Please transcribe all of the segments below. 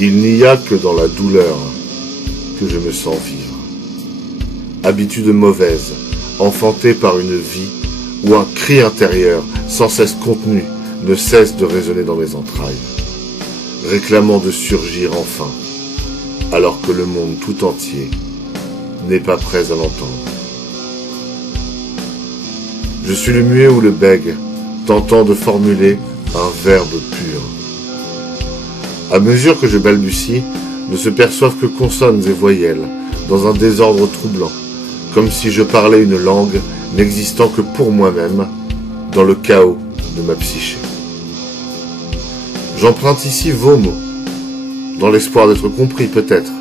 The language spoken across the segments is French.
Il n'y a que dans la douleur que je me sens vivre. Habitude mauvaise, enfantée par une vie où un cri intérieur, sans cesse contenu, ne cesse de résonner dans mes entrailles, réclamant de surgir enfin, alors que le monde tout entier n'est pas prêt à l'entendre. Je suis le muet ou le bègue, tentant de formuler un verbe pur. À mesure que je balbutie, ne se perçoivent que consonnes et voyelles, dans un désordre troublant, comme si je parlais une langue n'existant que pour moi-même, dans le chaos de ma psyché. J'emprunte ici vos mots, dans l'espoir d'être compris peut-être,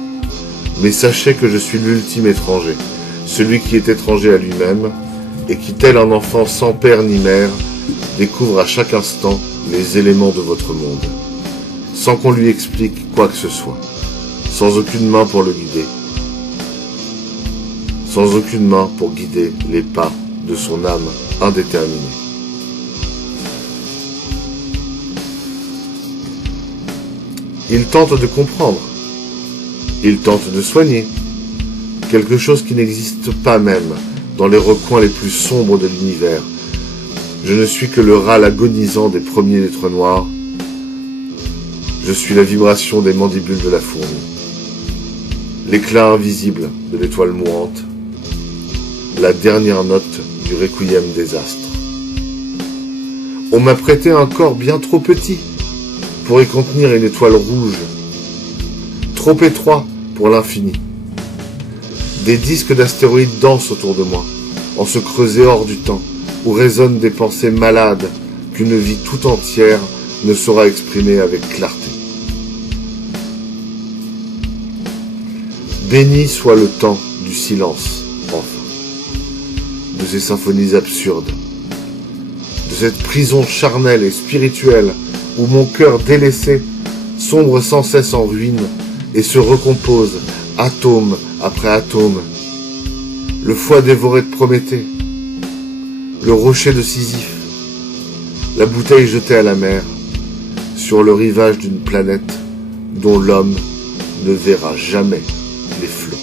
mais sachez que je suis l'ultime étranger, celui qui est étranger à lui-même, et qui, tel un enfant sans père ni mère, découvre à chaque instant les éléments de votre monde, sans qu'on lui explique quoi que ce soit, sans aucune main pour le guider, sans aucune main pour guider les pas de son âme indéterminée. Il tente de comprendre, il tente de soigner, quelque chose qui n'existe pas même dans les recoins les plus sombres de l'univers. Je ne suis que le râle agonisant des premiers lettres noires. Je suis la vibration des mandibules de la fourmi, l'éclat invisible de l'étoile mourante, la dernière note du requiem des astres. On m'a prêté un corps bien trop petit pour y contenir une étoile rouge, trop étroit pour l'infini. Des disques d'astéroïdes dansent autour de moi, en se creuser hors du temps, où résonnent des pensées malades qu'une vie tout entière ne saura exprimer avec clarté. Béni soit le temps du silence, enfin, de ces symphonies absurdes, de cette prison charnelle et spirituelle où mon cœur délaissé sombre sans cesse en ruine et se recompose, atome après atome. Le foie dévoré de Prométhée, le rocher de Sisyphe, la bouteille jetée à la mer, sur le rivage d'une planète dont l'homme ne verra jamais les flots.